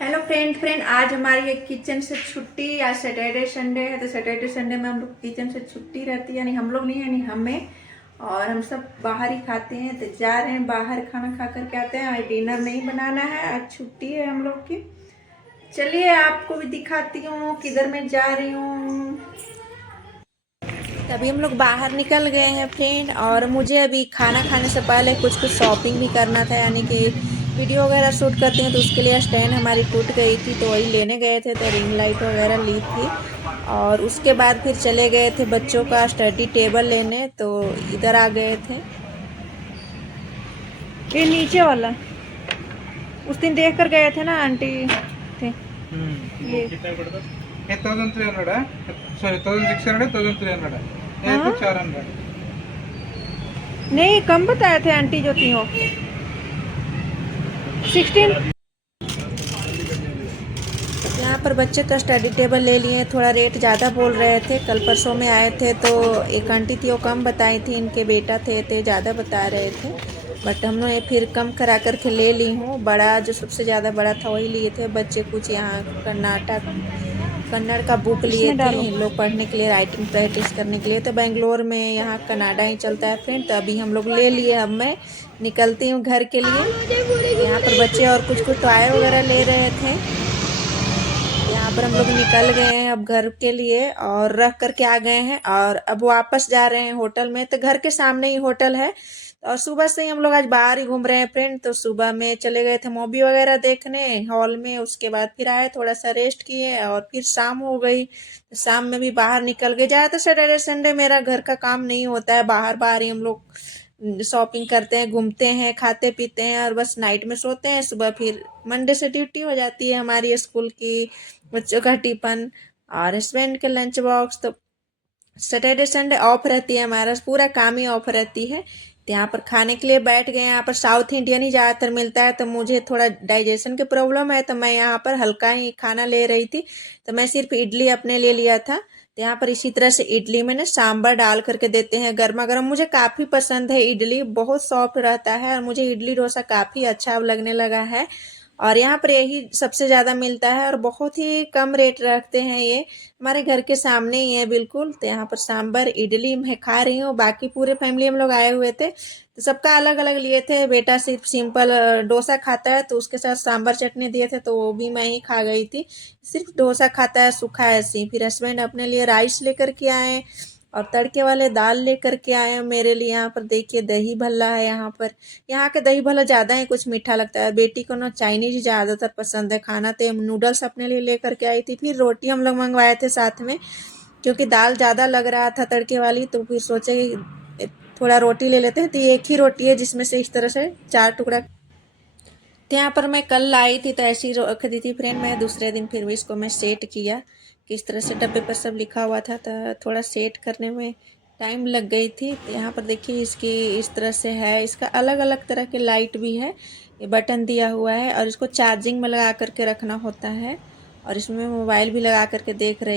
Hello friend आज हमारी एक किचन से छुट्टी। आज सैटरडे संडे है, तो सैटरडे संडे में हम लोग किचन से छुट्टी रहती है, यानी हम लोग नहीं यानी हमें। और हम सब बाहर ही खाते हैं, तो जा रहे हैं बाहर खाना खा कर के आते हैं। आज डिनर नहीं बनाना है, आज छुट्टी है हम लोग की। चलिए आपको भी दिखाती हूँ किधर मैं जा रही हूँ। तभी हम लोग बाहर निकल गए हैं फ्रेंड, और मुझे अभी खाना खाने से पहले कुछ कुछ शॉपिंग भी करना था, यानी कि वीडियो वगैरह शूट करते हैं तो उसके लिए स्टैंड हमारी टूट गई थी, तो वही लेने गए थे। तो रिंग लाइट वगैरह ली थी, और उसके बाद फिर चले गए थे बच्चों का स्टडी टेबल लेने, तो इधर आ गए थे। ये नीचे वाला उस दिन देख कर गए थे ना आंटी थे। ये 1300 सॉरी 1600 1300 400 नहीं, कम बताए थे आंटी जो थी वो 16। यहाँ पर बच्चे का स्टडी टेबल ले लिए। थोड़ा रेट ज़्यादा बोल रहे थे, कल परसों में आए थे तो एक आंटी थी वो कम बताई थी, इनके बेटा थे तो ज़्यादा बता रहे थे, बट हमने फिर कम करा कर के ले ली हूँ। बड़ा जो सबसे ज़्यादा बड़ा था वही लिए थे। बच्चे कुछ यहाँ कन्नड़ का बुक लिए थे इन लोग पढ़ने के लिए, राइटिंग प्रैक्टिस करने के लिए। तो बेंगलोर में यहाँ कनाडा ही चलता है फ्रेंड, तो अभी हम लोग ले लिए। अब मैं निकलती हूँ घर के लिए। यहाँ पर बच्चे और कुछ कुछ टॉय वगैरह ले रहे थे। यहाँ पर हम लोग निकल गए हैं अब घर के लिए, और रख करके आ गए हैं, और अब वापस जा रहे हैं होटल में। तो घर के सामने ही होटल है, और सुबह से ही हम लोग आज बाहर ही घूम रहे हैं फ्रेंड। तो सुबह में चले गए थे मूवी वगैरह देखने हॉल में, उसके बाद फिर आए, थोड़ा सा रेस्ट किए, और फिर शाम हो गई। तो शाम में भी बाहर निकल गए। ज़्यादातर सैटरडे संडे मेरा घर का काम नहीं होता है, बाहर बाहर ही हम लोग शॉपिंग करते हैं, घूमते हैं, खाते पीते हैं, और बस नाइट में सोते हैं। सुबह फिर मंडे से ड्यूटी हो जाती है हमारी स्कूल की, बच्चों का टिफिन और हस्बैंड के लंच बॉक्स। तो सैटरडे संडे ऑफ रहती है, हमारा पूरा काम ही ऑफ रहती है। तो यहाँ पर खाने के लिए बैठ गए। यहाँ पर साउथ इंडियन ही ज़्यादातर मिलता है, तो मुझे थोड़ा डाइजेशन की प्रॉब्लम है, तो मैं यहाँ पर हल्का ही खाना ले रही थी। तो मैं सिर्फ इडली अपने लिए लिया था। तो यहाँ पर इसी तरह से इडली में ना सांभर डाल करके देते हैं गर्मा गर्म। मुझे काफ़ी पसंद है, इडली बहुत सॉफ्ट रहता है, और मुझे इडली डोसा काफ़ी अच्छा लगने लगा है। और यहाँ पर यही सबसे ज़्यादा मिलता है, और बहुत ही कम रेट रखते हैं। ये हमारे घर के सामने ही है बिल्कुल। तो यहाँ पर सांभर इडली मैं खा रही हूँ। बाकी पूरे फैमिली हम लोग आए हुए थे, तो सबका अलग अलग लिए थे। बेटा सिर्फ सिंपल डोसा खाता है, तो उसके साथ सांभर चटनी दिए थे, तो वो भी मैं ही खा गई थी। सिर्फ डोसा खाता है सूखा ऐसे ही। फिर हस्बैंड अपने लिए राइस लेकर के आए, और तड़के वाले दाल लेकर के आए हैं मेरे लिए। यहाँ पर देखिए दही भल्ला है। यहाँ पर यहाँ के दही भल्ला ज़्यादा ही कुछ मीठा लगता है। बेटी को ना चाइनीज ज़्यादातर पसंद है खाना, तो नूडल्स अपने लिए लेकर के आई थी। फिर रोटी हम लोग मंगवाए थे साथ में, क्योंकि दाल ज़्यादा लग रहा था तड़के वाली, तो फिर सोचे कि थोड़ा रोटी ले लेते हैं। तो ये एक ही रोटी है जिसमें से इस तरह से 4 टुकड़ा। तो यहाँ पर मैं कल लाई थी, तो ऐसी रख दी थी फ्रेंड। मैं दूसरे दिन फिर भी इसको मैं सेट किया, किस तरह से डब्बे पर सब लिखा हुआ था, तो थोड़ा सेट करने में टाइम लग गई थी। तो यहाँ पर देखिए इसकी इस तरह से है। इसका अलग अलग तरह के लाइट भी है, ये बटन दिया हुआ है, और इसको चार्जिंग में लगा करके रखना होता है, और इसमें मोबाइल भी लगा करके देख रहे